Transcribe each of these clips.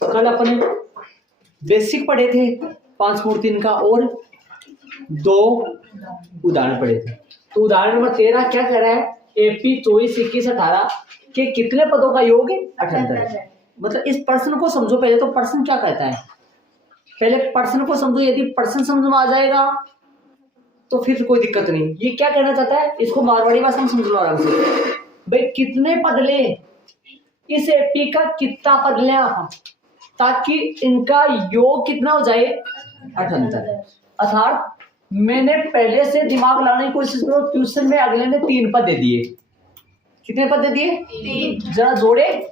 कल अपने बेसिक पढ़े थे 5.3 का और 2 उदाहरण पढ़े थे। तो उदाहरण नंबर 13 क्या कह रहा है, AP 24, 21, 18 के कितने पदों का योग 78 है। मतलब इस प्रश्न को समझो पहले, तो प्रश्न क्या कहता है, पहले प्रश्न को समझो। यदि प्रश्न समझ में आ जाएगा तो फिर कोई दिक्कत नहीं। ये क्या कहना चाहता है, इसको मारवाड़ी भाषा में समझ लो आराम से। भाई कितने पद ले, इस एपी का कितना पद ले ताकि इनका योग कितना हो जाए 78। अर्थात मैंने पहले से दिमाग लाने की कोशिश करो, ट्यूशन में अगले ने 3 पद दे दिए। कितने पद दे दिए? 3। जरा जोड़े,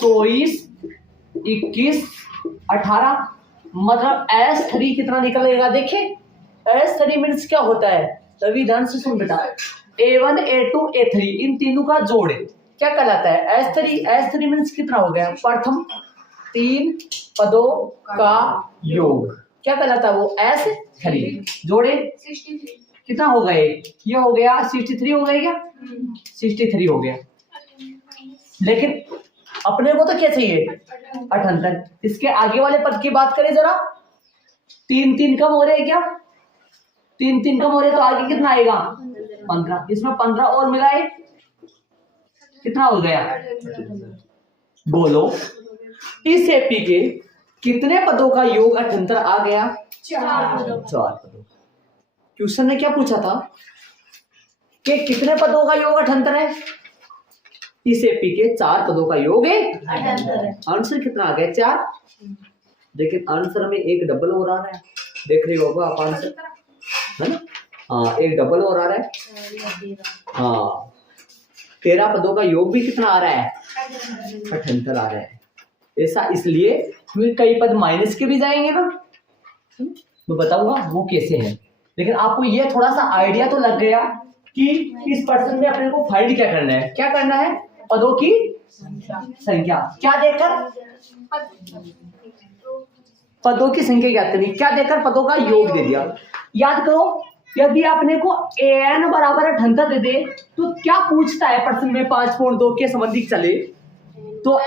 24, 21, 18, मतलब S3 कितना निकलेगा। देखिए S3 मीन्स क्या होता है, तभी ध्यान से सुन बेटा, A1, A2, A3 इन तीनों का जोड़ क्या कहलाता है, S3 मीन्स कितना हो गया, प्रथम 3 पदों का योग क्या कहलाता है, वो S3 जोड़े 63 कितना हो गए, ये हो गया 63 हो गया, क्या 63 हो गया। लेकिन अपने को तो क्या चाहिए 78। इसके आगे वाले पद की बात करें जरा, 3 कम हो रहे हैं क्या, 3 कम हो रहे तो आगे कितना आएगा 15। इसमें 15 और मिलाए कितना हो गया। बोलो इस एपी के कितने पदों का योग 78 आ गया, 4 पदों। क्वेश्चन ने क्या पूछा था कि कितने पदों का योग 78 है, इस एपी के 4 पदों का योग है 78। आंसर कितना आ गया 4। लेकिन आंसर में एक डबल और आ रहा है, देख रहे होगा आप आंसर है ना। हाँ एक डबल और आ रहा है। हाँ 13 पदों का योग भी कितना आ रहा है 78 आ रहा है। ऐसा इसलिए क्योंकि कई पद माइनस के भी जाएंगे ना, मैं बताऊंगा वो कैसे है। लेकिन आपको ये थोड़ा सा आइडिया तो लग गया कि इस प्रश्न में अपने को फाइंड क्या करना है, क्या करना है, पदों की संख्या क्या देकर, पदों की संख्या ज्ञात करनी, क्या देकर पदों का योग दे दिया। याद करो यदि आपने को an बराबर 78 दे दे तो क्या पूछता है प्रश्न में 5.2 के संबंधी चले तो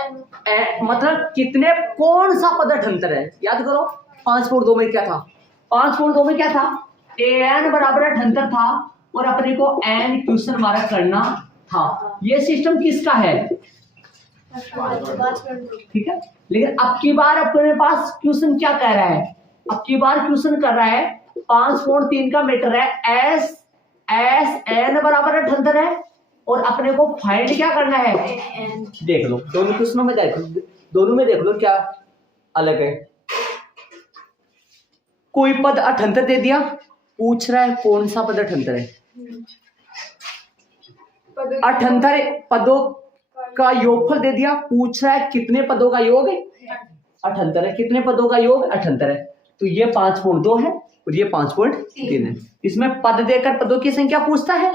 मतलब कितने, कौन सा पद 78 है। याद करो 5.2 में क्या था, 5.2 में क्या था, an बराबर 78 था और अपने को n क्वेश्चन मार्क करना था। ये सिस्टम किसका है, ठीक है। लेकिन अब की बार अपने पास क्वेश्चन क्या कह रहा है, अब की बार क्वेश्चन कर रहा है 5.3 का मीटर है, एस एन बराबर 78 है और अपने को फाइंड क्या करना है। देख लो दोनों क्वेश्चनों में देख लो, दोनों में देख लो क्या अलग है। कोई पद 78 दे दिया, पूछ रहा है कौन सा पद 78 है। 78 पदों का योगफल दे दिया, पूछ रहा है कितने पदों का योग 78 है, कितने पदों का योग 78 है। तो ये 5.2 है और ये 5.3 है। इसमें पद देकर पदों की संख्या पूछता है,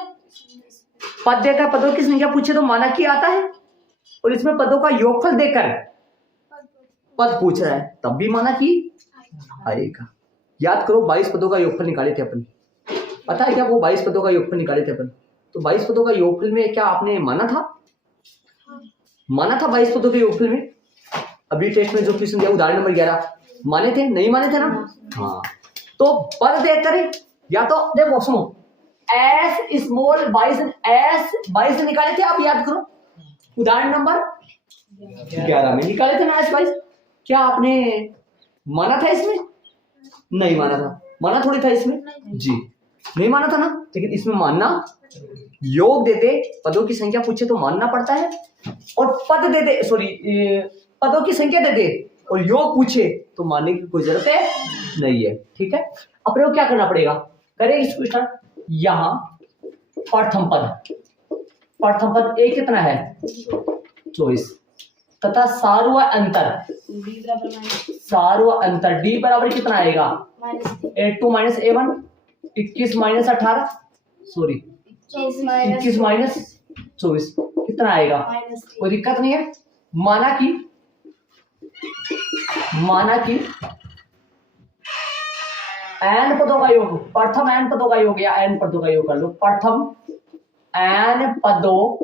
पद देकर पदों की संख्या पूछे तो माना की आता है, और इसमें पदों का योगफल देकर पद पूछ रहा है तब भी माना की आएगा। याद करो 22 पदों का योगफल निकाले थे अपन, पता है क्या वो 22 पदों का योगफल निकाले थे अपन। तो 22 पदों का योगफल में क्या आपने माना था, माना था 22 पदों के योगफल में। अभी टेस्ट में जो क्वेश्चन दिया उदाहरण नंबर 11 माने थे, नहीं माने थे ना। हाँ तो पद देकर या तो देखो सुनो एस स्मॉल 22 निकाले थे आप, याद करो उदाहरण नंबर 11 में निकाले थे ना एस 22। क्या आपने माना था इसमें, नहीं माना था, माना थोड़ी था इसमें जी, नहीं माना था ना। लेकिन इसमें मानना, योग देते पदों की संख्या पूछे तो मानना पड़ता है, और पद दे दे सॉरी पदों की संख्या दे दे और योग पूछे तो मानने की कोई जरूरत है नहीं है, ठीक है। अपने को क्या करना पड़ेगा, करें इसको स्टार्ट। यहां प्रथम पद ए कितना है 24 तथा सार्व अंतर डी बराबर कितना आएगा A2 minus A1, 21 minus 18 sorry 21 minus 24 कितना आएगा, कोई दिक्कत नहीं है। माना कि n पदों का योग, प्रथम n पदों का योग या n पदों का योग कर लो, प्रथम n पदों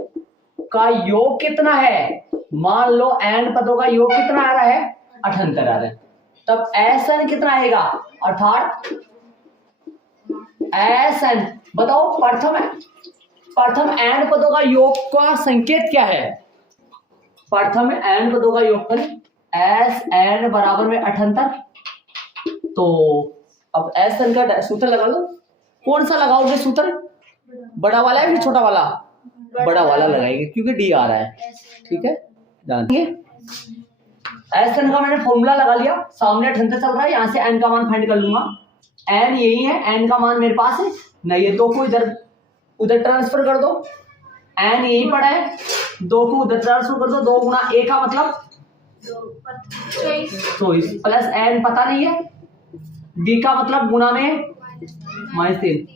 का योग कितना है, मान लो n पदों का योग कितना आ रहा है 78 आ रहा है, तब Sn कितना आएगा अर्थात Sn बताओ प्रथम n पदों का योग का संकेत क्या है? प्रथम n पदों का योगफल Sn बराबर में 78। तो अब Sn का सूत्र लगा लो। कौन सा लगाओगे सूत्र? बड़ा वाला है फिर छोटा वाला? बड़ा वाला लगाएंगे क्योंकि डी आ रहा है। ठीक है, जानिए Sn का मैंने फॉर्मूला लगा लिया, सामने 78 चल रहा है, यहाँ से n का मान फाइंड कर लूंगा। n यही है, n का मान मेरे पास है ना, ये 2 को इधर उधर ट्रांसफर कर दो, n यही पड़ा है, 2 को उधर ट्रांसफर कर दो, 2 गुना a का मतलब 24 प्लस n पता नहीं है, d का मतलब गुना में -3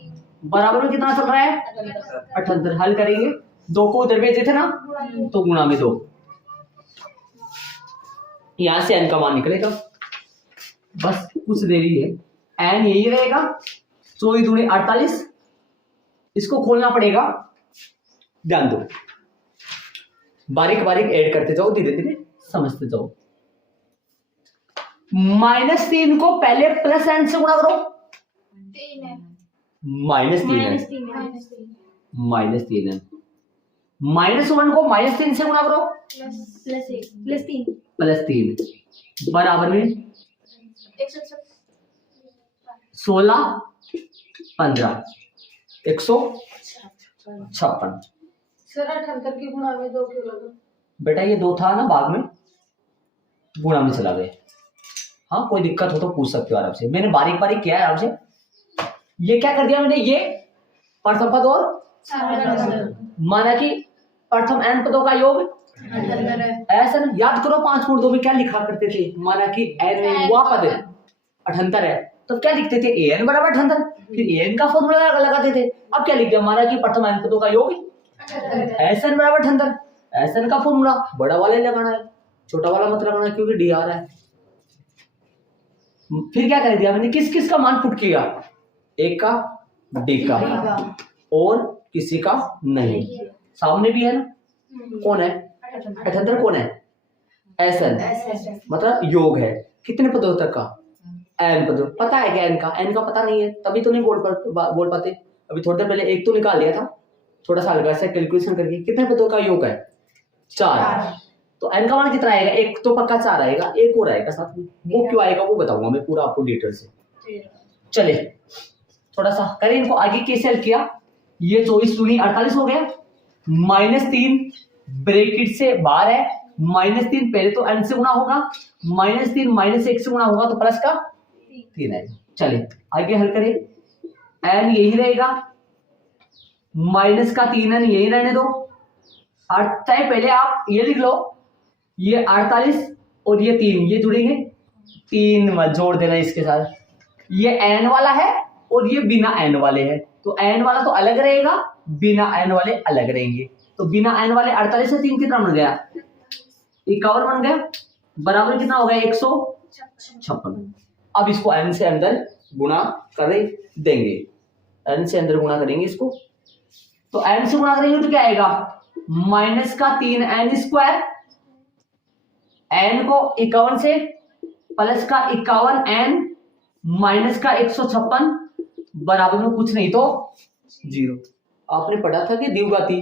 बराबर में कितना चल रहा है 78। हल करेंगे, 2 को उधर भेजे थे ना तो गुना में 2, यहां से n का मान निकलेगा, बस कुछ देरी है। n यही रहेगा, 24 दूनी 48, इसको खोलना पड़ेगा। ध्यान दो, बारीक बारीक ऐड करते जाओ, धीरे धीरे समझते जाओ। -3 को पहले प्लस n से गुणा करो, -3 है, -3 है, -1 को -3 से गुणा करो, +3 बराबर में 16 15 156। सर 78 की गुणा में 2 क्यों लगा? बेटा ये 2 था ना, भाग में गुणा में चला गया। हाँ, कोई दिक्कत हो तो पूछ सकते हो आराम से, मैंने बारीक बारीक किया है आराम से। ये क्या कर दिया मैंने, ये प्रथम पद और माना कि प्रथम n पदों का योग ऐसा ना, याद करो 5 गुण 2 में क्या लिखा करते थे, माना कि n हुआ पद 78 है तो क्या लिखते थे, an बराबर 78, फिर an का फॉर्मूला लगाते थे। अब क्या लिख दिया, माना कि प्रथम n पदों का योग Sn बराबर 78, Sn का फॉर्मूला बड़ा वाला लगाना है, छोटा वाला मत लगाना क्योंकि डी आ रहा है। फिर क्या कर दिया मैंने, किस किस का मान पुट किया, एक का, डी का और किसी का नहीं, सामने भी है ना, कौन है 78, कौन है Sn, मतलब योग है कितने पदों तक का, n पदों, पता है क्या n का पता नहीं है, तभी तो नहीं बोल पाते। अभी थोड़ी देर पहले एक तो निकाल लिया था, थोड़ा सा हल्का से कैलकुलेशन करके, कितने पदों का योग है 4, तो n का मान कितना आएगा, एक तो पक्का 4 आएगा, एक और आएगा साथ में, वो क्यों आएगा वो बताऊंगा मैं पूरा आपको डिटेल से। चले थोड़ा सा करें इनको आगे, कैसे हल किया, ये 24 दूनी 48 हो गया, -3 ब्रैकेट से बाहर है, -3 पहले तो n से गुणा होगा, -3 -1 से गुणा होगा तो प्लस का 3 है। चले आगे हल करें, n यही रहेगा, माइनस का 3n यही रहने दो, चाहे पहले आप ये लिख लो, ये 48 और ये 3 ये जुड़ेंगे, 3 मत जोड़ देना इसके साथ, ये n वाला है और ये बिना n वाले है, तो n वाला तो अलग रहेगा, बिना n वाले अलग रहेंगे, तो बिना n वाले 48 से 3 कितना बन गया 51 बन गया, बराबर कितना हो गया 156। अब इसको n से अंदर गुणा कर देंगे, n से अंदर गुणा करेंगे इसको, तो n से गुणा करेंगे तो क्या आएगा, माइनस का 3n², n को 51 से प्लस का 51n माइनस का 156 बराबर में कुछ नहीं तो 0। आपने पढ़ा था कि द्विघाती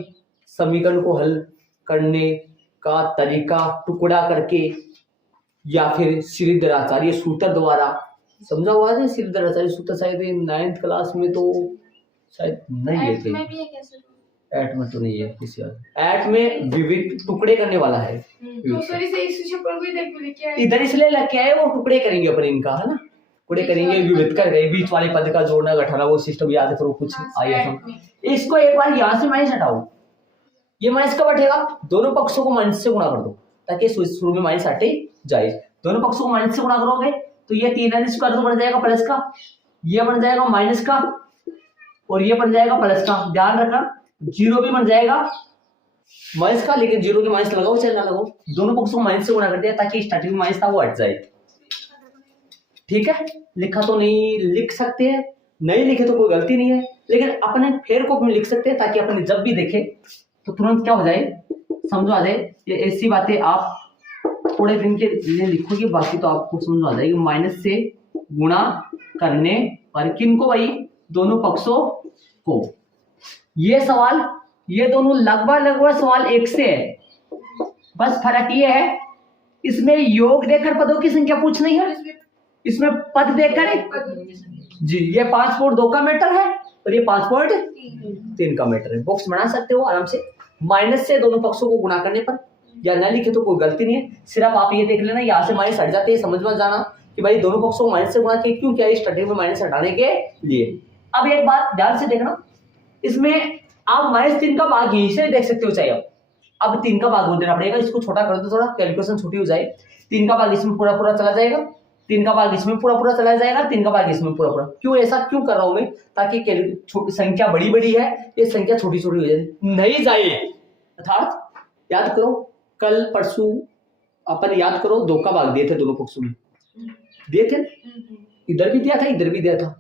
समीकरण को हल करने का तरीका टुकड़ा करके या फिर श्रीधराचार्य सूत्र द्वारा, समझा हुआ है श्रीधराचार्य सूत्र, शायद 9th क्लास में तो शायद नहीं है, ऐट में तो नहीं है, किसी ऐट में विविध टुकड़े करने वाला है, इधर इसलिए लग के आए, वो टुकड़े करेंगे अपन इनका, है ना, टुकड़े करेंगे, विविध कर गए, बीच वाले पद का जोड़ना घटाना वो सिस्टम याद करो, कुछ आया समझ। इसको एक बार यहाँ से माइनस हटाओ, ये माइनस कब हटेगा, दोनों पक्षों को माइनस से गुणा कर दो ताकि शुरू में माइनस हटे जाए, दोनों पक्षों को माइनस से गुणा करोगे तो ये 3n² तो बन जाएगा प्लस का, ये बन जाएगा माइनस का और ये बन जाएगा प्लस का, ध्यान रखना 0 भी बन जाएगा माइनस का, लेकिन 0 के माइनस लगाओ चाहे ना लगाओ, दोनों पक्षों को माइनस से गुणा कर दिया ताकि स्टार्टिंग में माइनस था वो हट जाए। ठीक है, लिखा तो नहीं लिख सकते हैं, नहीं लिखे तो कोई गलती नहीं है, लेकिन अपने फेर को भी लिख सकते हैं ताकि अपने जब भी देखे तो तुरंत क्या हो जाए समझ आ जाए। ये ऐसी बातें आप थोड़े दिन के लिए लिखोगे, बाकी तो आपको समझ आ जाएगी। माइनस से गुणा करने पर किनको भाई? दोनों पक्षों को। ये सवाल, ये दोनों लगभग सवाल एक से है, बस फर्क ये है इसमें योग देकर पदों की संख्या पूछ नहीं है, इसमें पद देकर है जी। ये 5.2 का मीटर है और ये 5.3 का मीटर है। बॉक्स बना सकते हो आराम से। माइनस से दोनों पक्षों को गुणा करने पर, या ना लिखे तो कोई गलती नहीं है, सिर्फ आप ये देख लेना यहाँ से माइनस हट जाते हैं, समझ में जाना कि भाई दोनों पक्षों को माइनस से गुणा किया क्यों, क्या इस स्टडी में माइनस हटाने के लिए। अब एक बात ध्यान से देखना, इसमें आप -3 का भाग यहीं से देख सकते हो चाहे। अब 3 का भाग बोल देना पड़ेगा, इसको छोटा कर दो थोड़ा, कैलकुलेशन छोटी हो जाए। 3 का भाग इसमें पूरा पूरा चला जाएगा, 3 का भाग इसमें पूरा पूरा चला जाएगा, 3 का भाग इसमें पूरा पूरा। क्यों ऐसा क्यों कर रहा हूं मैं? ताकि संख्या बड़ी बड़ी है, ये संख्या छोटी छोटी हो जाए नहीं जाए। अर्थात याद करो, कल परसों अपन याद करो 2 का भाग दिए थे दोनों पक्षों में, दिए थे, इधर भी दिया था इधर भी दिया था,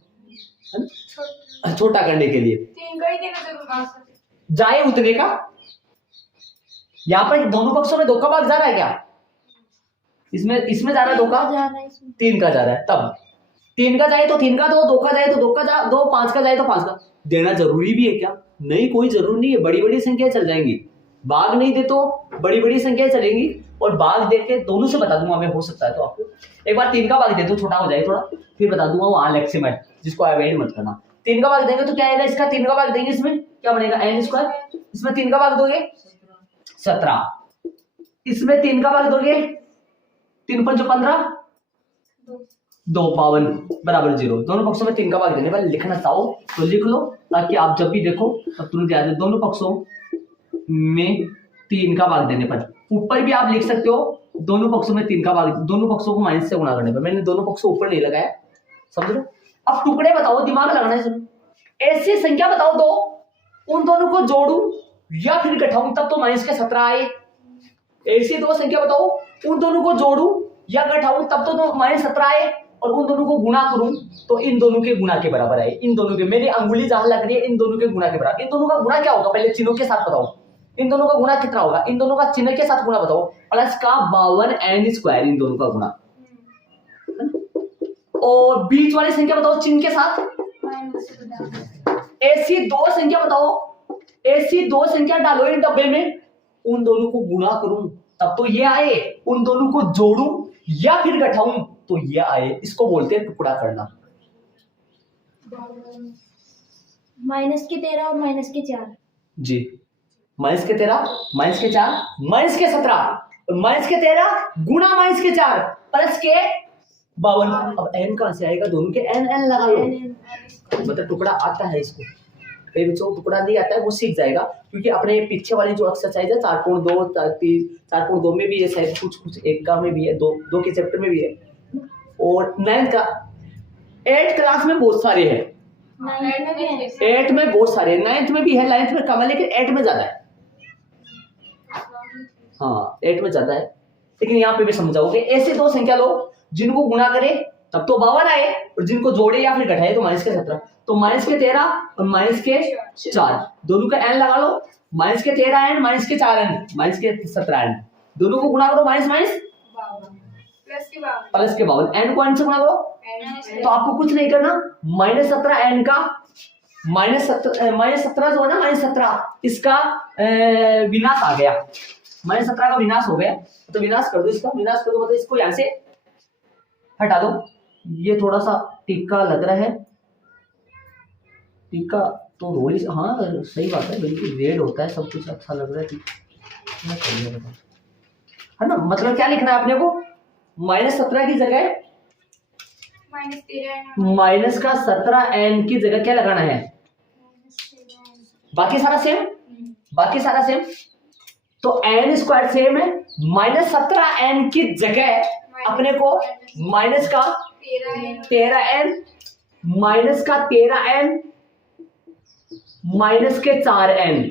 छोटा करने के लिए 3 का ही देना जरूर जाए उतने का। यहाँ पर दोनों पक्षों में 2 का भाग जा रहा है क्या? इसमें जा रहा है 2 का, 3 का जा रहा है। तब 3 का जाए तो 3 का दो, 2 का जाए तो 2 का दो, 5 का जाए तो 5 का देना जरूरी भी है क्या? नहीं, कोई जरूर नहीं है। बड़ी बड़ी संख्या चल जाएंगी, भाग नहीं दे तो बड़ी बड़ी संख्या चलेंगी, और भाग देख के दोनों से बता दूंगा मैं, हो सकता है तो आपको एक बार 3 का भाग दे दो, छोटा हो जाए थोड़ा, फिर बता दूंगा वहां लेक्सिम है, जिसको अवॉइड मत करना। 3 का भाग देंगे तो क्या आएगा इसका? 3 का भाग देंगे इसमें क्या बनेगा? n²। इसमें 3 का भाग दोगे 17, इसमें 3 का भाग दोगे 3 5 15, 2 52 बराबर 0। दोनों पक्षों में 3 का भाग देने पर लिखना चाहो तो लिख लो, ताकि आप जब भी देखो तब तुरंत याद है। दोनों पक्षों में 3 का भाग देने पर, ऊपर भी आप लिख सकते हो दोनों पक्षों में 3 का भाग, दोनों पक्षों को माइनस से गुणा करने पर। मैंने दोनों पक्षों ऊपर नहीं लगाया, समझ लो। अब टुकड़े बताओ, दिमाग लगाना है। ऐसी संख्या बताओ दो, उन दोनों को जोड़ूं या फिर घटाऊं तब तो -17 आए। ऐसी 2 संख्या बताओ, उन दोनों को जोड़ूं या घटाऊं तब तो -17 आए, और उन दोनों को गुणा करूं तो इन दोनों के गुणा के बराबर आए। इन दोनों के, मेरी अंगुली जहां लग रही है इन दोनों के गुणा के बराबर। इन दोनों का गुणा क्या होगा पहले चिन्हों के साथ बताओ। इन दोनों का गुणा कितना होगा? इन दोनों का चिन्ह के साथ गुणा बताओ। प्लस का 52n², इन दोनों का गुणा। और बीच वाली संख्या बताओ चिन्ह के साथ। ऐसी 2 संख्या बताओ, ऐसी 2 संख्या डालो इन डब्बे में, उन दोनों को गुणा करूं तब तो ये आए, उन दोनों को जोड़ूं या फिर घटाऊं तो ये आए। इसको बोलते हैं टुकड़ा करना। -13 और -4 जी। -13, -4, -17, -13 गुणा -4 प्लस के 52। अब n कहां से आएगा? दोनों के n लगा लो, मतलब टुकड़ा आता है इसको। कई बच्चों को टुकड़ा नहीं आता है, वो सीख जाएगा, क्योंकि अपने पीछे वाली जो एक्सरसाइज है 4.2 4.2 में भी है, शायद कुछ एक का में भी है, दो के चैप्टर में भी है, और 9th का 8th क्लास में बहुत सारे हैं। 8 में बहुत सारे, 9th में भी है, 9th में कम है, लेकिन 8 में ज्यादा है। हाँ 8 में ज्यादा है, लेकिन यहाँ पे भी समझाओगे। ऐसे 2 संख्या लो जिनको गुणा करे तब तो 52 आए, और जिनको जोड़े या फिर घटाए तो -17। तो -13 और -4 दोनों का n लगा लो। -13n, -4n, -17n, दोनों को गुणा करो प्लस के 52, n को n से गुणा करो। तो आपको कुछ नहीं करना, -17n का -17 जो है ना, -17 इसका विनाश आ गया, -17 का विनाश हो गया, तो विनाश कर दो इसका, विनाश कर दो मतलब इसको यहां से हटा दो। ये थोड़ा सा टीका लग रहा है, टीका तो रोली, हाँ सही बात है, बिल्कुल रेड होता है, सब कुछ अच्छा लग रहा है, है ना। मतलब क्या लिखना है अपने को? -17 की जगह -17n की जगह क्या लगाना है? बाकी सारा सेम, बाकी सारा सेम। तो n² सेम है, -17n की जगह अपने को माइनस का 13n, माइनस का 13n, माइनस के 4n।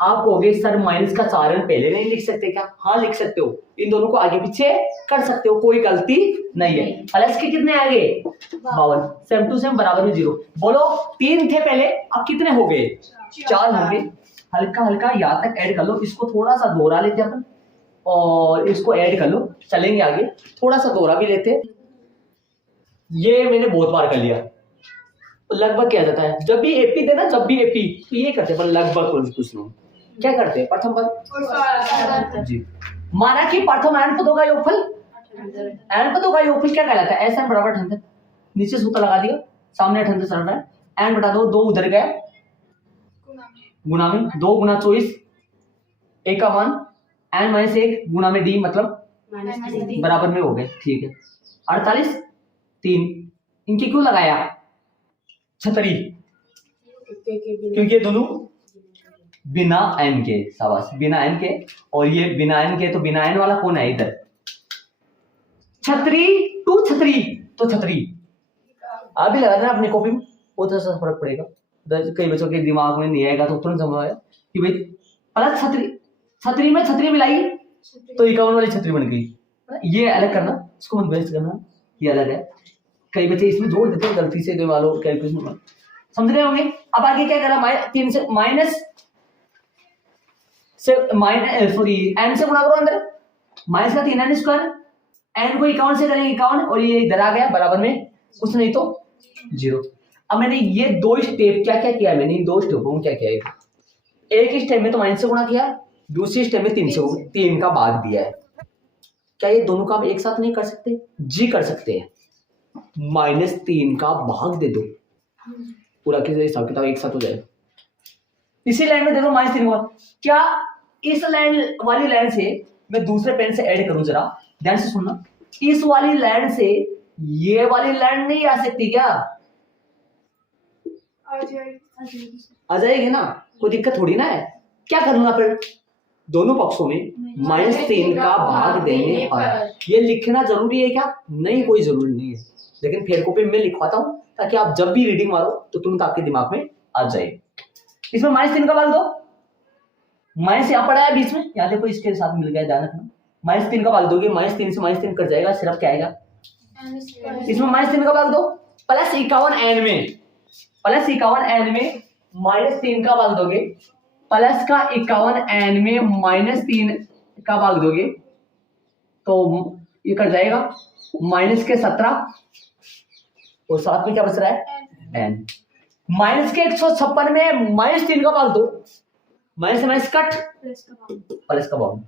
आप कहोगे सर माइनस का 4n पहले नहीं लिख सकते क्या? हाँ लिख सकते हो, इन दोनों को आगे पीछे कर सकते हो, कोई गलती नहीं है। प्लस के कितने आ गए? 52, सेम टू सेम बराबर में 0। बोलो 3 थे पहले, अब कितने हो गए? 4 हो गए। हल्का हल्का यहाँ तक ऐड कर लो, इसको थोड़ा सा दोहरा लेते हैं अपन और इसको ऐड कर लो, चलेंगे आगे, थोड़ा सा दोहरा भी लेते हैं। ये मैंने बहुत बार कर लिया। लगभग क्या जाता है, जब भी एपी देना, जब भी एपी तो ये करते हैं, पर लगभग कुछ लोग क्या करते हैं, प्रथम पद जी, माना कि प्रथम एन पदों का योगफल, एन पदों का योगफल क्या कहलाता है, एस एन बराबर 78, नीचे सूत्र लगा दिया, सामने 78 चल रहा है, एन बटा दो उधर गया गुना में 2 गुना 24, ए का मान एन माइनस 1 गुना में डी मतलब बराबर में हो गए, ठीक है। 48 3, इनकी क्यों लगाया छतरी, क्योंकि ये दोनों बिना एन के, शाबाश, बिना एन के, और ये बिना एन के, तो बिना एन वाला कौन है इधर, छतरी टू छतरी, तो छतरी आप भी लगा देना अपनी कॉपी में, बहुत सा फर्क पड़ेगा। कई बच्चों के दिमाग में नहीं आएगा तो तुरंत समझ आया कि भाई प्लस छतरी, छतरी में छतरी मिलाई तो 51 वाली छतरी बन गई, ये अलग करना, इसको मत वेस्ट करना, ये अलग है। कई बच्चे इसमें जोड़ देते हैं गलती से, कई वालों कैलकुलेशन में, समझ रहे होंगे। अब आगे क्या करा, 3 से माइनस सॉरी एन से गुणा करो, अंदर माइनस का 3 एन स्क्वायर, एन को 51 से करेंगे 51, और ये इधर आ गया बराबर में कुछ नहीं तो 0। अब मैंने ये दो स्टेप क्या क्या किया, मैंने इन दो स्टेपों में क्या किया है, एक स्टेप में तो माइनस से गुणा किया, दूसरी स्टेप में 3 का भाग दिया है। क्या ये दोनों काम एक साथ नहीं कर सकते, जी कर सकते हैं, -3 का भाग दे दो, पूरा किसी हिसाब किताब एक साथ हो जाए। इसी लाइन में दे दो -3 का, क्या इस लाइन वाली लाइन से मैं दूसरे पेन से ऐड करूं, जरा ध्यान से सुनना, इस वाली लाइन से ये वाली लाइन नहीं आ सकती क्या, आ जाएगी ना, कोई दिक्कत थोड़ी ना है। क्या करूंगा फिर, दोनों पक्षों में -3 का भाग देने पर, ये लिखना जरूरी है क्या, नहीं कोई जरूरी नहीं है, लेकिन फिर कॉपी में लिखवाता हूं ताकि आप जब भी रीडिंग मारो तो तुरंत आपके दिमाग में आ जाए। इसमें -3 का भाग दो, माइनस यहाँ पड़ा है बीच में, यहाँ देखो इसके साथ मिल गया, ध्यान रखना, -3 का भाग दोगे, -3 से -3 कट जाएगा, सिर्फ क्या आएगा, इसमें -3 का भाग दो, प्लस 51 एन में, प्लस 51 एन में -3 का भाग दोगे, प्लस का 51 एन में -3 का भाग दोगे तो ये कट जाएगा, माइनस के 17 और साथ में क्या बच रहा है एन, माइनस के 156 में -3 का भाग दो, माइनस माइनस कट, प्लस का भाग,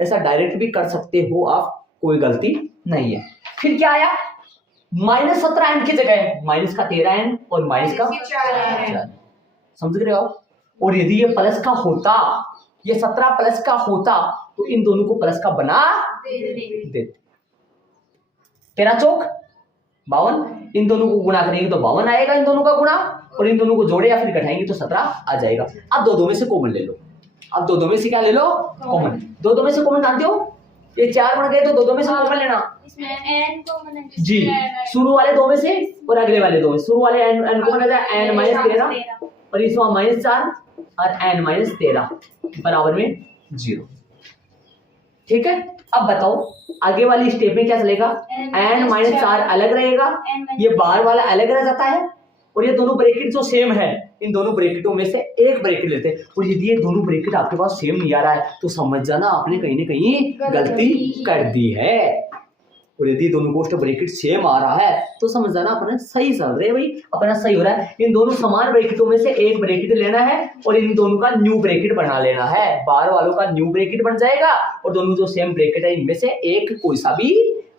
ऐसा डायरेक्ट भी कर सकते हो आप, कोई गलती नहीं है। फिर क्या आया, -17 एन की जगह माइनस का 13 एन और माइनस का 4, समझ रहे हो। और यदि ये प्लस का होता, ये 17 प्लस का होता तो इन दोनों को प्लस का बना देते, 13 चौक 52, इन दोनों को गुणा करेंगे तो 52 आएगा, इन दोनों का गुणा, और इन दोनों को जोड़े या फिर घटाएंगे तो 17 आ जाएगा। अब दो में से कॉमन ले लो, अब दो में से क्या ले लो, कॉमन, दो में से कॉमन जानते हो, ये 4 बन गए तो दो में से कॉमन लेना, जी, शुरू वाले 2 में से और अगले वाले 2 में, शुरू वाले एन कॉमन आ जाए, एन -13 और इसमें -4 और n -13 बराबर में 0, ठीक है। अब बताओ आगे वाली स्टेप में क्या चलेगा, n -4 अलग रहेगा, ये बाहर वाला अलग रह जाता है, और ये दोनों ब्रैकेट जो सेम है, इन दोनों ब्रैकेटों में से एक ब्रैकेट लेते हैं, और यदि ये दोनों ब्रैकेट आपके पास सेम नहीं आ रहा है तो समझ जाना आपने कहीं ना कहीं गलती कर दी है, और यदि दोनों कोष्ट ब्रैकेट सेम आ रहा है तो समझ जाना अपना सही चल रहे भाई, अपना सही हो रहा है। इन दोनों समान ब्रैकेटों में से एक ब्रैकेट लेना है और इन दोनों का न्यू ब्रैकेट बना लेना है, बाहर वालों का न्यू ब्रैकेट बन जाएगा, और दोनों जो सेम ब्रैकेट है इनमें से एक कोई सा भी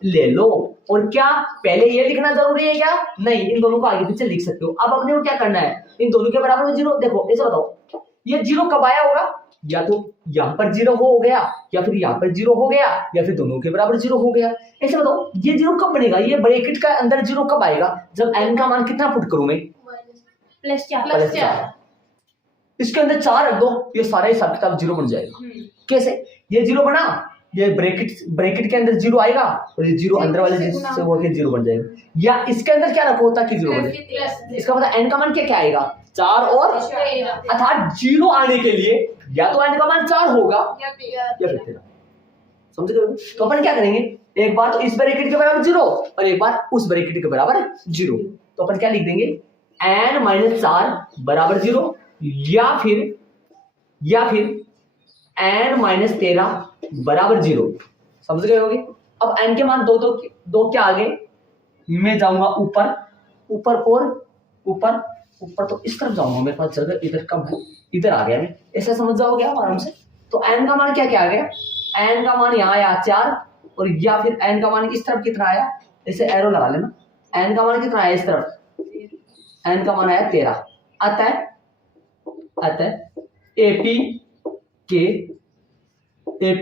ले लो। और क्या पहले ये लिखना जरूरी है क्या, नहीं, इन दोनों को आगे पीछे लिख सकते हो। अब अपने को क्या करना है, इन दोनों के बराबर में 0, देखो ऐसे बताओ, ये 0 कब आया होगा, या तो यहाँ पर 0 हो गया, या फिर यहाँ पर 0 हो गया, या फिर दोनों के बराबर 0 हो गया। ऐसे बताओ ये 0 कब बनेगा, ये ब्रैकेट का अंदर 0 कब आएगा, जब n का मान कितना पुट करूं मैं, +4, इसके अंदर 4 रख दो, ये सारा हिसाब किताब 0 बन जाएगा। कैसे, ये 0 बना, ये ब्रैकेट के अंदर 0 आएगा, और ये 0 अंदर वाले से होकर 0 बन जाएगा, या इसके अंदर क्या रखो ताकि 0 बने, इसका मतलब n का मान क्या क्या आएगा, 4 और, अर्थात 0 आने के लिए या तो n का मान 4 होगा या फिर 13, समझ गए। तो अपन क्या करेंगे, एक बार तो इस ब्रैकेट के बराबर 0 और एक बार उस ब्रैकेट के बराबर 0, तो अपन क्या लिख देंगे, n -4 बराबर 0, या फिर या फिर n माइनस 13 बराबर 0। समझ गए होगे। अब n के मान दो क्या आगे, मैं जाऊंगा ऊपर ऊपर और ऊपर ऊपर, तो इस तरफ जाऊंगा, मेरे पास जगह इधर कम है, इधर आ गया मैं, ऐसा समझ जाओगे आप आराम से। तो n का मान क्या क्या आ गया, n का मान यहाँ आया 4, और या फिर n का मान इस तरफ कितना आया, ऐसे एरो लगा लेना, n का मान कितना आया इस तरफ, n का मान आया 13। अतः एपी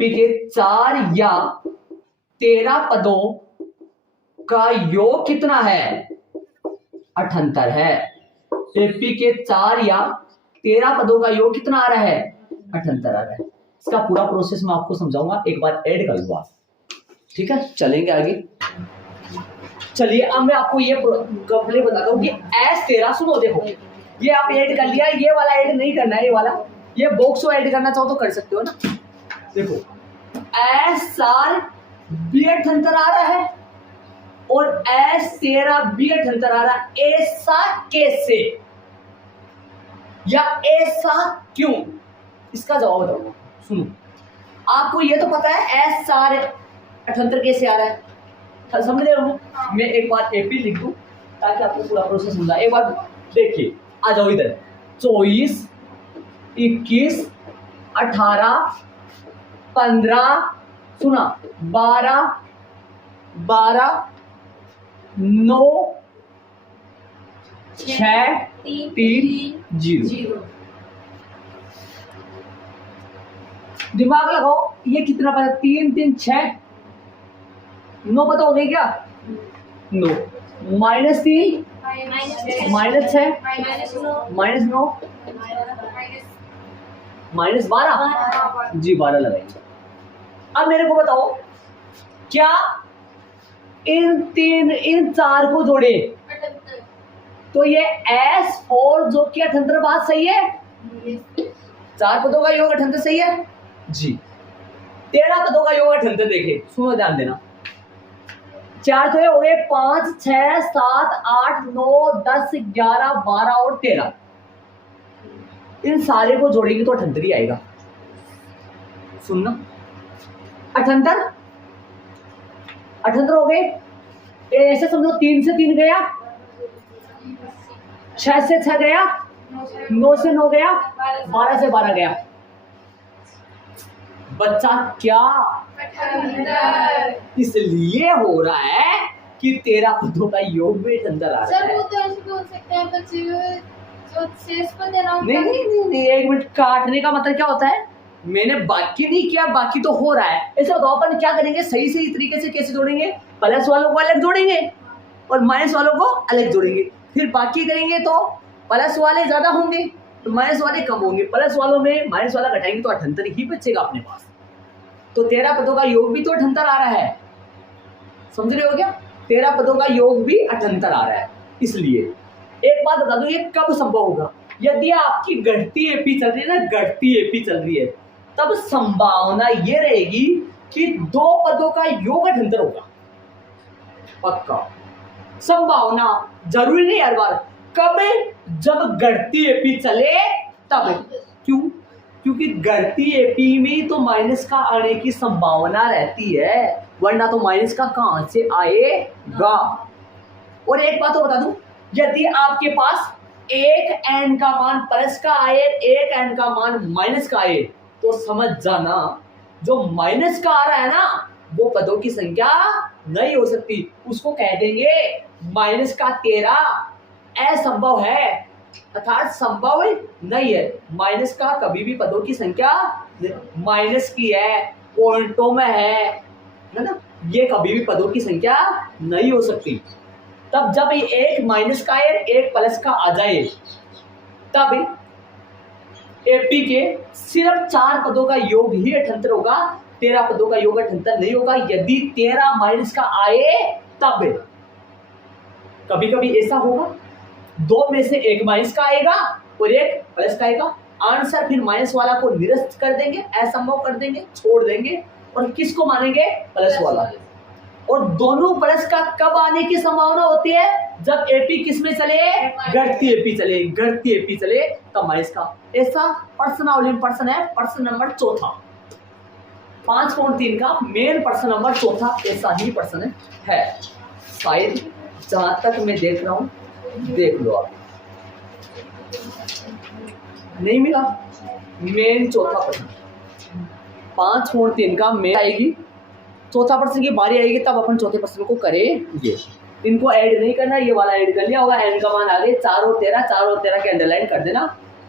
के 4 या 13 पदों का योग कितना है, 78 है। एपी के 4 या 13 पदों का योग कितना आ रहा है, 78 आ रहा है। इसका पूरा प्रोसेस मैं आपको समझाऊंगा, एक बार ऐड कर लो आप, ठीक है। चलेंगे आगे। चलिए अब मैं आपको ये कंप्लीट बताता हूँ कि S13, सुनो देखो, ये आप ऐड कर लिया, ये वाला ऐड नहीं करना है, ये वाला, ये बॉक्स को ऐड करना चाहो तो कर सकते हो ना। देखो S4 भी 78 आ रहा है और S13 भी 78 आ रहा है, ऐसा कैसे या ऐसा क्यों, इसका जवाब बताऊंगा। सुनो, आपको ये तो पता है S4 78 कैसे आ रहा है, समझ रहे हो। मैं एक बार एपी लिख दूं ताकि आपको पूरा प्रोसेस समझा। एक बार देखिए, आ जाओ इधर, 24 21 18 15, सुना, 12 9 6 3 0। दिमाग लगाओ, ये कितना पता, 3 3 6 9 पता हो गई क्या, 9 -3 -6 -9 -12 जी, 12 लगाएंगे। अब मेरे को बताओ, क्या इन 4 को जोड़े तो ये S4 जो कि 78 बात सही है, 4 पदों का योग 78 सही है जी। 13 पदों का योग 78, देखे सुनो ध्यान देना, 4 तो ये हो गए, 5 6 7 8 9 10 11 12 और 13, इन सारे को जोड़ेंगे तो 78 ही आएगा। सुनना, 78 हो गए, ऐसे समझो, 3 से 3 गया, 6 से 6 गया, 9 से 9 गया, 12 से 12 गया, बच्चा क्या 78 इसलिए हो रहा है कि 13 पदों का योग भी 78 आ रहा है। सर वो तो ऐसे बोल सकते हैं बच्चे जो शेष पद है ना, नहीं, 1 मिनट, काटने का मतलब क्या होता है, मैंने बाकी नहीं किया, बाकी तो हो रहा है। ऐसा बताओ अपन क्या करेंगे, सही तरीके से कैसे जोड़ेंगे, प्लस वालों को अलग जोड़ेंगे और माइनस वालों को अलग जोड़ेंगे, फिर बाकी करेंगे तो प्लस वाले ज्यादा होंगे तो माइनस वाले कम होंगे, प्लस वालों में माइनस वाला घटाएंगे तो 78 ही बचेगा अपने पास। तो 13 पदों का योग भी तो 78 आ रहा है, समझ रहे हो क्या, 13 पदों का योग भी 78 आ रहा है। इसलिए एक बात बता दूं, ये कब संभव होगा, यदि आपकी घटती एपी चल रही है ना, घटती एपी चल रही है, तब संभावना ये रहेगी कि 2 पदों का योग 78 होगा, पक्का संभावना, जरूरी नहीं हर बार। कब, जब घटती एपी चले तब। क्यों, क्योंकि घटती एपी में तो माइनस का आने की संभावना रहती है, वरना तो माइनस का कहां से आएगा। और एक बात और बता दूं, यदि आपके पास एक n का मान प्लस का आए, एक n का मान माइनस का आए, तो समझ जाना जो माइनस का आ रहा है ना, वो पदों की संख्या नहीं हो सकती, उसको कह देंगे माइनस का 13 असंभव है, अर्थात संभव नहीं है। माइनस का कभी भी पदों की संख्या, माइनस की है, पॉइंटों में है ना, ये कभी भी पदों की संख्या नहीं हो सकती। तब जब ये एक माइनस का है, एक प्लस का आ जाए, तब एपी के सिर्फ 4 पदों का योग ही 78 होगा, 13 पदों का योग 78 नहीं होगा। यदि 13 माइनस का आए तब, कभी कभी ऐसा होगा 2 में से 1 माइनस का आएगा और 1 प्लस का आएगा, आंसर फिर माइनस वाला को निरस्त कर देंगे, असंभव कर देंगे, छोड़ देंगे, और किसको मानेंगे, प्लस वाला। और दोनों प्लस का कब आने की संभावना होती है, जब एपी किस में चले, घटती एपी चले, घटती एपी चले, तब मैं इसका ऐसा पर्सन है, पर्सन नंबर चौथा 5.3 का मेन पर्सन नंबर चौथा ऐसा ही पर्सन है। शायद जहां तक मैं देख रहा हूं, देख लो आप, नहीं मिला मेन चौथा पर्सन 5.3 का मेन आएगी, चौथा पर्सन की बारी आएगी तब अपन चौथे पर्सन को करेंगे। इनको ऐड नहीं करना, ये वाला ऐड कर लिया होगा, एन का मान आगे 4 और 13 के अंडरलाइन कर देना।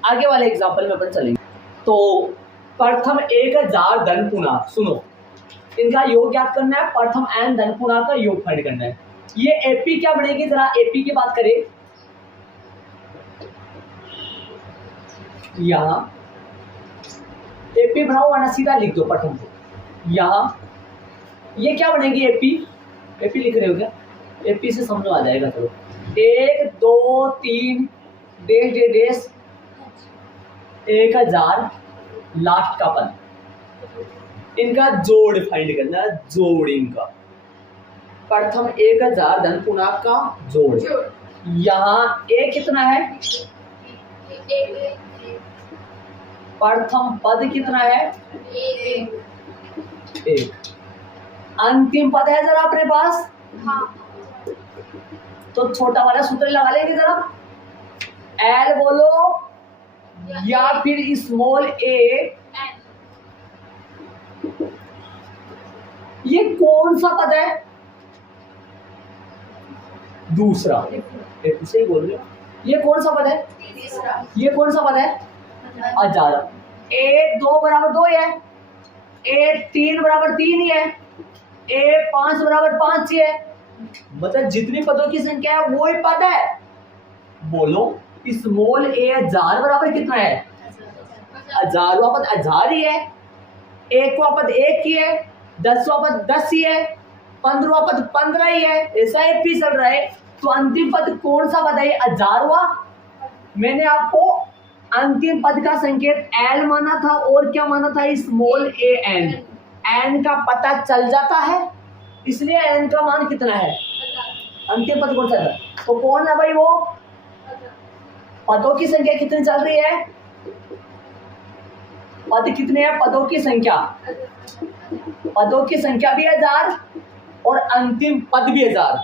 आगे वाले एग्जांपल में अपन चलेंगे। तो प्रथम 1000 धन पूर्णांक, सुनो इनका योग ज्ञात करना है, प्रथम n धन पूर्णांक का योग फाइंड करना है। ये एपी क्या बनेगी, जरा एपी की बात करें। यहां एपी बनाओ वरना सीधा लिख दो प्रथम को। यहां ये क्या बनेगी एपी, एपी लिख रहे हो क्या, एपी से समझ आ जाएगा। चलो 1 2 3 डेश डेश डेश 1000 लास्ट का पद, इनका जोड़ फाइंड करना है, जोड़ इनका प्रथम 1000 धन पूर्णांक का जोड़। यहाँ ए कितना है, प्रथम पद कितना है, 1। अंतिम पद है जरा अपने पास, तो छोटा वाला सूत्र लगा लेंगे जरा, एल बोलो या फिर स्मॉल ए। ये कौन सा पद है, दूसरा, एक से ही बोल रहे हो, ये कौन सा पद है, ये कौन सा पद है, 1000। 1 2 बराबर 2 है, 1 3 बराबर 3 ही है, 1 5 बराबर 5 ही है, मतलब जितनी पदों की संख्या है वो ही पद है। बोलो स्मॉल ए 1000 बराबर कितना है, 1000वां पद 1000 ही है, 1वां पद 1 ही है, 10वां पद 10 ही है, 15वां पद 15 ही है, ऐसा एपी चल रहा है। तो अंतिम पद कौन सा पद है, 1000वां। मैंने आपको अंतिम पद का संकेत एल माना था और क्या माना था, स्मॉल ए एन। एन का पता चल जाता है, इसलिए एन का मान कितना है, अंतिम पद कौन सा है, तो कौन है भाई वो, पदों की संख्या कितनी चल रही है, पद कितने हैं, पदों की संख्या, पदों की संख्या भी 1000 और अंतिम पद भी 1000।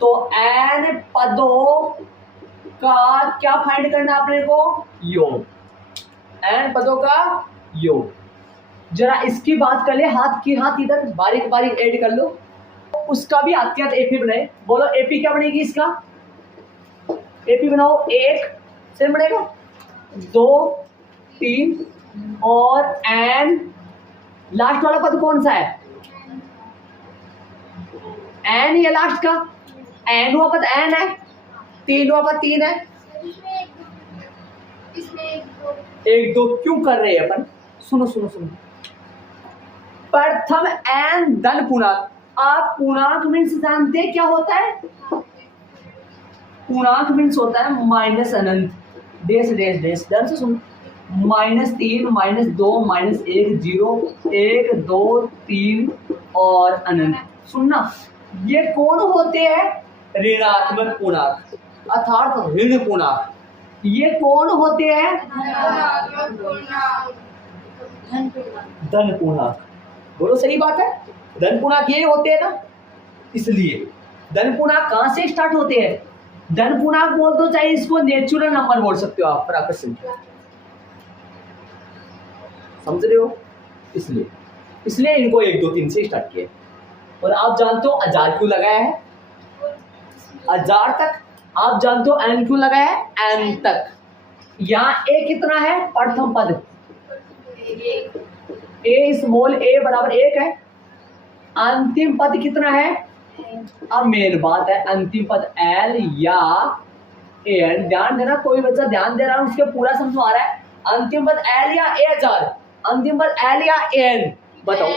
तो एन पदों का क्या फाइंड करना अपने को, योग, एन पदों का योग। जरा इसकी बात कर ले, हाथ की हाथ इधर बारीक बारीक ऐड कर लो, उसका भी हाथ के हाथ एपी बनाए। बोलो एपी क्या बनेगी इसका, एपी बनाओ, 1 से बनेगा, 2 3 और एन लास्ट वाला पद कौन सा है, एन ही है लास्ट का, एन हुआ पद एन है, 3 हुआ पद 3 है, 1 2 क्यों कर रहे हैं अपन, सुनो सुनो सुनो। प्रथम एन धन पूर्णांक, आप पूर्णांक मीन्स जानते हैं क्या होता है, पूर्णांक मीन्स होता है माइनस अनंत, डेश डेश डेश, ध्यान से सुनो, -3 -2 -1 0 1 2 3 और अनंत। सुनना, ये कौन होते हैं, ऋणात्मक पूर्णांक अर्थात ऋण पूर्णांक। ये कौन होते हैं, धन पूर्णांक। बोलो सही बात है, धन पूर्णांक ये होते हैं ना, इसलिए धन पूर्णांक कहां से स्टार्ट होते हैं, धन पूर्णांक बोल दो, चाहे इसको नेचुरल नंबर बोल सकते हो आप, प्राकृत संख्या, समझ रहे हो, इसलिए इनको 1 2 3 से स्टार्ट किया। और आप जानते हो 1000 क्यों लगाया है, 1000 तक, आप जानते हो एन क्यों लगाया है, एन तक। यहाँ ए कितना है, प्रथम पद, ए स्मॉल ए बराबर 1 है, अंतिम पद कितना है, अब मेन बात है अंतिम पद एल या एन, ध्यान देना, कोई बच्चा ध्यान दे रहा है उसके पूरा समझ आ रहा है, अंतिम पद एल या ए 1000, अंतिम पद एल या एन, बताओ,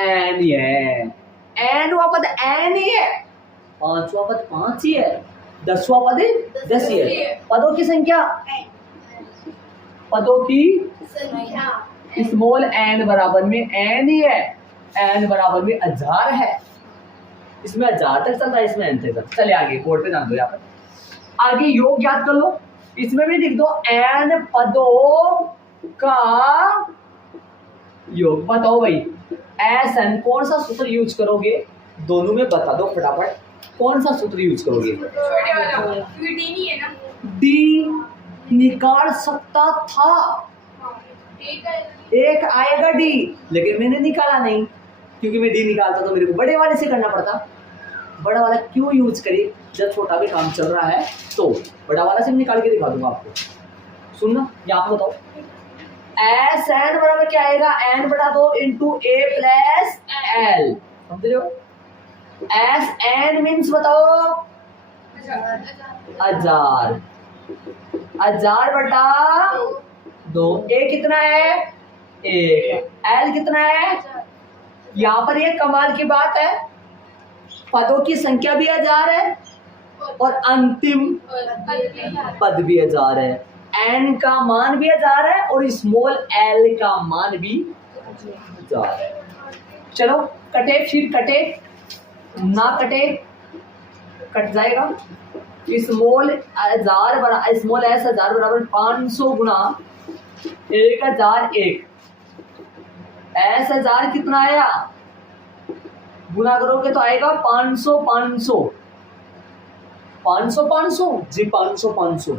एन ही है, एन हुआ पद एन ही है, 5वां पद 5 ही है, 10वां पद 10 ही है, पदों की संख्या, पदों की स्मॉल एन बराबर में एन ही है, एन बराबर में 1000 है। इसमें 1000 तक चल रहा है, इसमें n तक चल। चले आगे बोर्ड पे ध्यान दो, यहाँ पर आगे योग याद कर लो, इसमें भी लिख दो n पदों का योग। बताओ भाई Sn कौन सा सूत्र यूज करोगे, दोनों में बता दो फटाफट, कौन सा सूत्र यूज करोगे? छोटे वाला क्योंकि डी नहीं है ना, डी निकाल सकता था, एक है एक आएगा डी, लेकिन मैंने निकाला नहीं, क्योंकि मैं डी निकालता तो मेरे को बड़े वाले से करना पड़ता। बड़ा वाला क्यों यूज करिए जब छोटा भी काम चल रहा है, तो बड़ा वाला से निकाल के दिखा दूंगा आपको। सुनना यहाँ पे बताओ, एस एन बराबर क्या आएगा, एन बटा 2 इंटू ए प्लस एल, समझ रहे हो? एस एन मीन्स बताओ 1000, 1000 बटा 2, ए कितना है 1, एल कितना है। यहाँ पर ये कमाल की बात है, पदों की संख्या भी 1000 है और अंतिम पद भी 1000 है, एन का मान भी 1000 है और स्मॉल एल का मान भी 1000 है। चलो कटे, फिर कटे ना कटे, कट जाएगा। स्मॉल 1000 बराबर स्मॉल एस 1000 बराबर 500 गुना 1001, एस 1000 कितना आया, गुना करोगे तो आएगा 500 500 500 500 जी 500 500,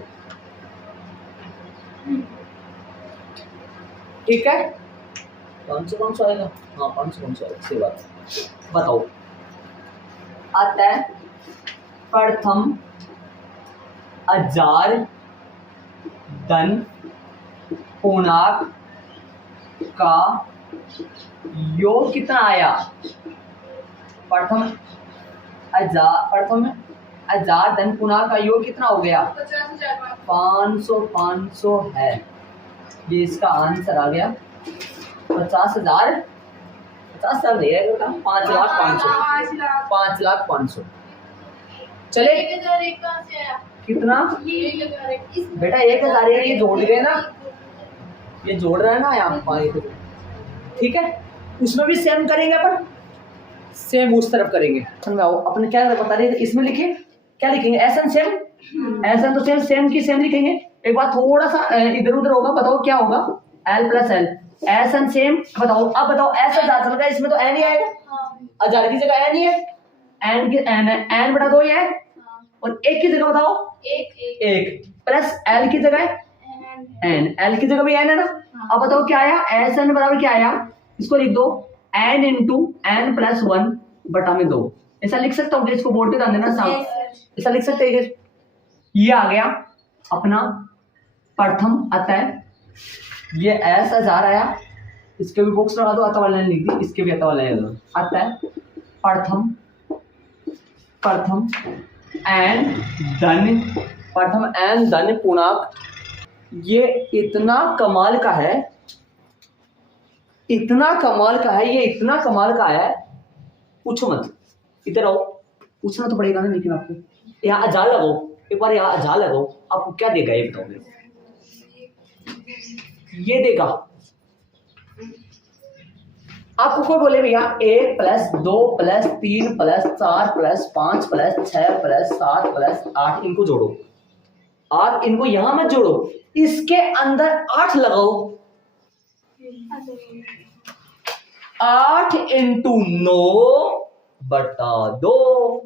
ठीक है 500 500 आएगा, हाँ 500 500 आएगा, सही बात। बताओ अतः प्रथम 1000 धन पूर्णांक का योग कितना आया, प्रथम 1000 धन पूर्णांक का योग कितना हो गया 500 500 है, ये इसका आंसर आ गया 50,000 नहीं है, 5,05,000 चले 1001 कहाँ से आया, कितना ये 1001 बेटा 1001 ये जोड़ गए ना, ये जोड़ रहा है ना यहाँ पर, ठीक है। उसमें भी सेम करेंगे अपन, सेम उस तरफ करेंगे। समझ में आओ, अपने क्या बता रहे थे, इसमें लिखे क्या लिखेंगे, एसन सेम, एसन तो सेम, सेम की सेम लिखेंगे। एक बार थोड़ा सा इधर उधर होगा, बताओ क्या होगा, एल प्लस एल, एसन सेम। बताओ अब बताओ, ऐसा 1000 चल रहा है, इसमें तो एन ही आएगा, 1000 की जगह एन ही है, एन की एन बटा 2 ही है, और एक की जगह बताओ एक प्लस एल की जगह एन, एल की जगह भी एन है ना। अब बताओ क्या आया, एस एन बराबर क्या आया, इसको लिख दो एन इंटू एन प्लस 1 बटा में 2, ऐसा लिख सकता हूँ, इसको बोर्ड पे ध्यान देना साहब, ऐसा लिख सकते हैं। ये आ गया अपना प्रथम अतः, ये एस 1000 आया, इसके भी बॉक्स लगा दो, अतः वाला लिख दी, इसके भी अतः वाला लिख दो, अतः प्रथम एन धन पूर्णांक, ये इतना कमाल का है, इतना कमाल का है, ये इतना कमाल का है, पूछो मत, इधर आओ, पूछना तो पड़ेगा ना, लेकिन आपको यहाँ 1000 लगाओ, एक बार यहाँ 1000 लगाओ, आपको क्या देगा ये बताओ, ये देगा आपको कोई बोले भैया 1 plus 2 plus 3 plus 4 plus 5 plus 6 plus 7 plus 8, इनको जोड़ो, आप इनको यहां मत जोड़ो, इसके अंदर 8 लगाओ, 8 इंटू 9 बटा 2,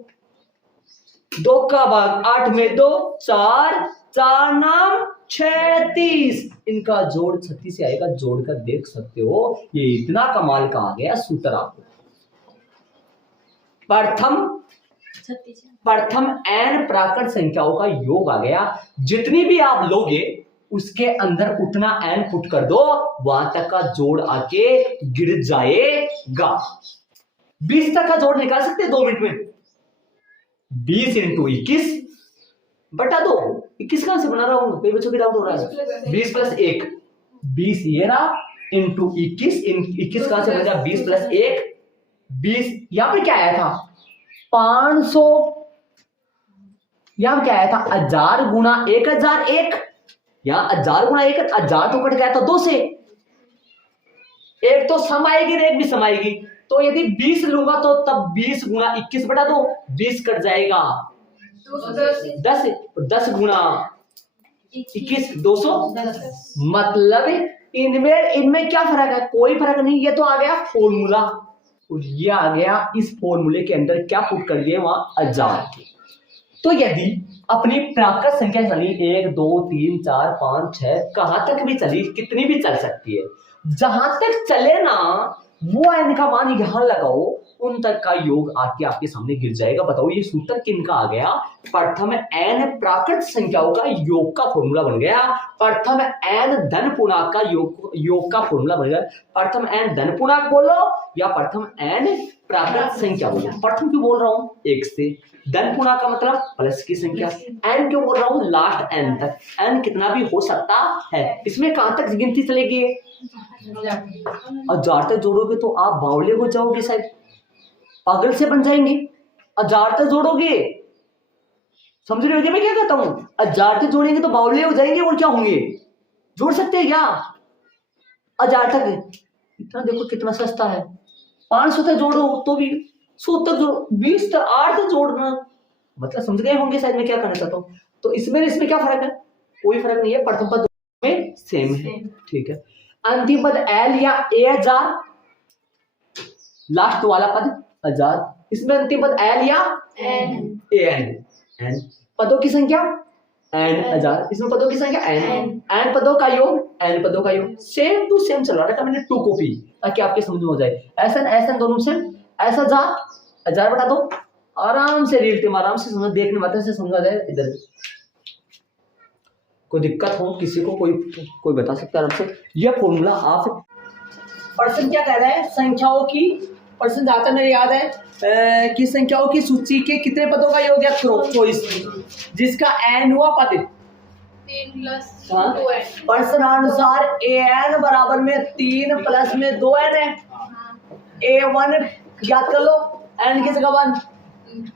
2 का भाग 8 में 2, 4 4 नाम 36, इनका जोड़ 36 से आएगा, जोड़ कर देख सकते हो, ये इतना कमाल का आ गया सूत्र आपको। प्रथम एन प्राकृत संख्याओं का योग आ गया, जितनी भी आप लोगे उसके अंदर उतना एन पुट कर दो, वहां तक का जोड़ आके गिर जाएगा। 20 तक का जोड़ निकाल सकते हैं 2 मिनट में, 20 इंटू 21 बटा 2, 21 कहां से बना रहा हूं, कई बच्चों की डाउट हो रहा है, 20 प्लस 1, 20 ये रहा इंटू 21, 21 कहां से बना, 20 प्लस 1 20, यहां पे क्या आया था 500, यहां क्या आया था 1000 गुना 1001, यहां 1000 गुना 1000 तो कट गया था 2 से, एक तो सम आएगी और एक भी सम आएगी। तो यदि 20 लूंगा तो तब 20 गुना 21 बटा 2, 20 कट जाएगा 10, 10 गुना 21 210। मतलब इनमें क्या फर्क है? कोई फर्क नहीं। ये तो आ गया फॉर्मूला और ये आ गया इस फॉर्मूले के अंदर क्या पुट कर दिए वहां अजात। तो यदि अपनी प्राकृत संख्या चली 1 2 3 4 5 6 कहां तक भी चली, कितनी भी चल सकती है, जहां तक चले ना वो n का मान यहां लगाओ, उन तक का योग आके आपके सामने गिर जाएगा। बताओ ये सूत्र किनका आ गया? प्रथम n प्राकृत संख्याओं का योग का फॉर्मूला बन गया। प्रथम n धन पूर्णांक का योग का फॉर्मूला बन गया। प्रथम n धन पूर्णांक बोलो या प्रथम n प्राकृत संख्या बोलो। प्रथम क्यों बोल रहा हूं? 1 से। धन पूर्णांक का मतलब प्लस की संख्या। n क्यों बोल रहा हूं? लास्ट n तक। n कितना भी हो सकता है। इसमें कहां तक गिनती चलेगी? 1000 तक जोड़ोगे तो आप बावले हो जाओगे, शायद पागल से बन जाएंगे। 1000 तक जोड़ोगे, समझ रहे हो मैं क्या कहता हूं? 1000 तक जोड़ेंगे तो बावले हो जाएंगे और क्या होंगे? जोड़ सकते हैं क्या 1000 तक? इतना देखो कितना सस्ता है। 500 तक जोड़ो तो भी 100 तक जोड़ो, 20 तक 8 तक जोड़ना, मतलब समझ गए होंगे शायद मैं क्या करना चाहता हूं। तो इसमें क्या फर्क है? कोई फर्क नहीं है। प्रथम पद में सेम है, ठीक है। अंतिम पद एल या ए 1000, लास्ट वाला पद 1000। इसमें अंतिम पद एल या एन पदों की संख्या एन 1000। इसमें पदों की संख्या एन पदों का योग, एन पदों का योग। सेम टू सेम चला रखा मैंने, टू कॉपी, ताकि आपके समझ में हो जाए। एस एन दोनों सेम। ऐसा 1000 बटा 2, आराम से रील आराम से समझ, देखने मात्र से समझ आ जाए। इधर कोई दिक्कत हो किसी को, कोई बता सकता है आराम से। यह फॉर्मूला आप पर्सन क्या कह रहा है? संख्याओं की पर्सन जाता मेरे याद है कि संख्याओं की सूची के कितने पदों का योग है? 24, जिसका n हुआ पद 3 + हाँ? 2n। पर्सन अनुसार an बराबर में 3 प्लस में 2n है। a1 याद कर लो, n की जगह 1,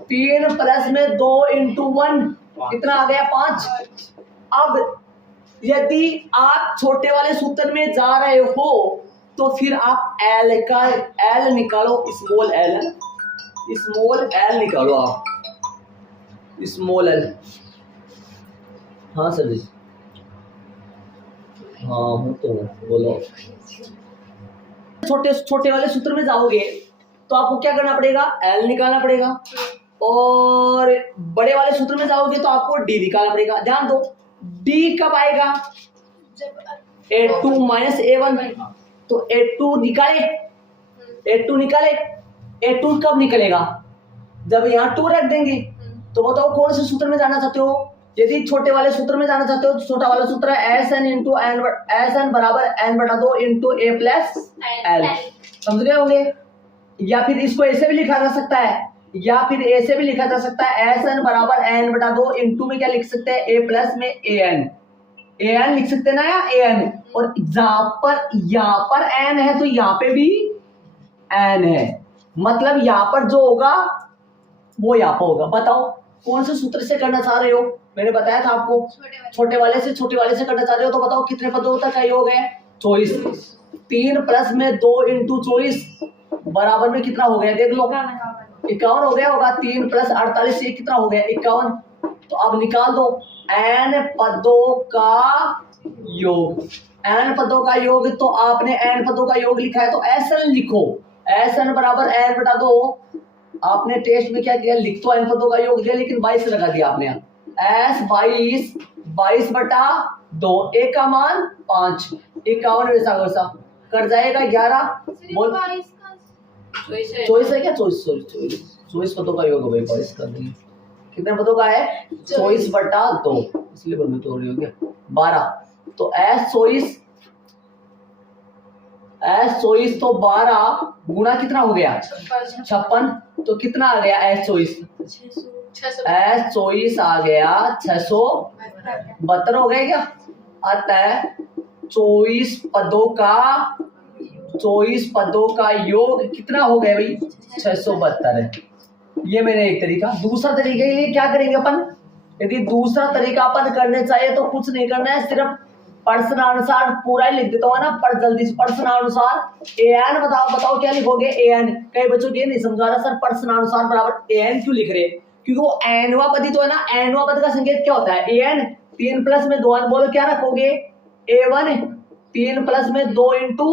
3 प्लस में 2 × 1 कितना आ गया? 5। अब यदि आप छोटे वाले सूत्र में जा रहे हो तो फिर आप एल निकालो, स्मॉल एल निकालो आप, स्मॉल एल। हाँ सर जी, हाँ हूँ तो बोलो। छोटे वाले सूत्र में जाओगे तो आपको क्या करना पड़ेगा? एल निकालना पड़ेगा। और बड़े वाले सूत्र में जाओगे तो आपको डी निकालना पड़ेगा। ध्यान दो, डी कब आएगा? a2 - a1। तो a2 निकाले, a2 कब निकलेगा? जब यहाँ 2 रख देंगे। तो बताओ कौन से सूत्र में जाना चाहते हो? यदि छोटे वाले सूत्र में जाना चाहते हो तो छोटा वाला सूत्र है SN बराबर n बटा 2 × a + l। समझ गए होंगे? या फिर इसको ऐसे भी लिखा जा सकता है, SN बराबर n बटा 2 × में क्या लिख सकते हैं? a प्लस में an लिख सकते हैं ना, या an। और यहाँ पर n है तो यहाँ पे भी n है, मतलब यहाँ पर जो होगा वो यहाँ पर होगा। बताओ कौन से सूत्र से करना चाह रहे हो? मैंने बताया था आपको, छोटे वाले से करना चाह रहे हो। तो बताओ कितने पदों तक का योग है? 24। 3 प्लस में 2 × 24 बराबर में कितना हो गया? देख लो, 51 हो गया होगा। 3 + 48 ये कितना हो गया? 51। तो अब निकाल दो n पदों का योग। तो आपने n पदों का योग लिखा है तो SN लिखो। SN बराबर n बटा 2। आपने टेस्ट में क्या किया? लिख तो n पदों का योग दिया, लेकिन 22 लगा दिया आपने। S 22 बटा 2, a का मान 5, 51 वैसा कर जाएगा 11। बोल 24 है क्या? 24 पदों का योग हो गया। 22 कर दिए, कितने पदों का है? 24 बटा 2, इसलिए बोल तो हो गया 12। तो S 24 तो 12 गुना कितना हो गया? 56। तो कितना आ गया? S 24 आ गया 672 हो गया क्या? अतः 24 पदों का योग कितना हो गया भाई? 672 है। ये मैंने एक तरीका। दूसरा तरीका ये क्या करेंगे अपन? यदि दूसरा तरीका अपन करने चाहिए तो कुछ नहीं करना है, सिर्फ प्रश्नानुसार पूरा ही लिख देता हूँ ना, पर जल्दी से प्रश्नानुसार an बताओ क्या लिखोगे an। कई बच्चों को ये नहीं समझा रहा सर प्रश्नानुसार बराबर an क्यों लिख रहे, क्योंकि वो एनवा पदी तो है ना, एनवा पद का संकेत क्या होता है an। 3 प्लस में 2 बोलो क्या रखोगे a1, 3 प्लस में 2 इंटू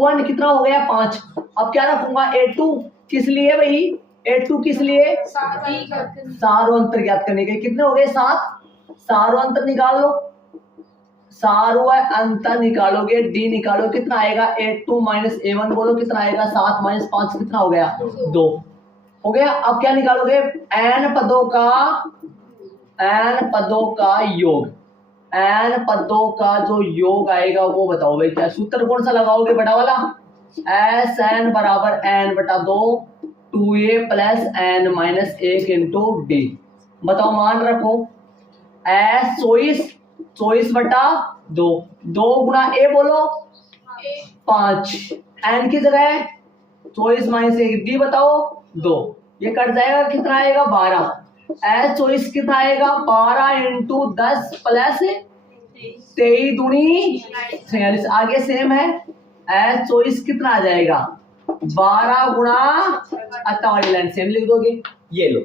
1 कितना हो गया 5। अब क्या रखूंगा a2, किस लिए भाई a2 किस लिए, सारो अंतर ज्ञात करने के। कितने हो गए 7, सारो अंतर निकाल लो, सारो अंतर निकालोगे d निकालो कितना आएगा a2 माइनस a1 बोलो कितना आएगा 7 माइनस 5 कितना हो गया 2 हो गया। अब क्या निकालोगे n पदों का योग, n पदों का जो योग आएगा वो बताओ भाई क्या सूत्र कौन सा लगाओगे बड़ा वाला, Sn बराबर n बटा 2 2a plus n minus 1 into D. बताओ मान रखो s 24 बटा 2 गुना a बोलो 5, n की जगह 24 माइनस 1 डी बताओ 2, ये कट जाएगा कितना आएगा 12, s 24 कितना आएगा 12 इंटू 10 प्लस 23 दूनी 46, आगे सेम है s 24 कितना आ जाएगा 12 गुणा 48 लाइन सेम लिख दोगे। ये लो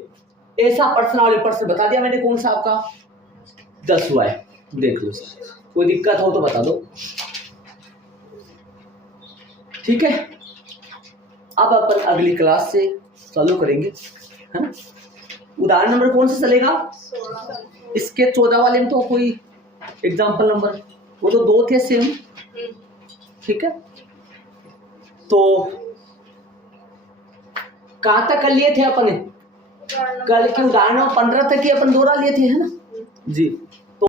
ऐसा प्रश्न वाले प्रश्न बता दिया मैंने कौन सा आपका 10 हुआ है, देख लो सर कोई दिक्कत हो तो बता दो, ठीक है। अब अपन अगली क्लास से चालू करेंगे, है ना। उदाहरण नंबर कौन सा चलेगा, इसके 14 वाले में तो कोई एग्जाम्पल नंबर वो तो 2 थे सेम, ठीक है। तो कहां तक कर लिए थे अपन, कल के उदाहरण 15 तक ही अपन दोहरा लिए थे, है ना जी।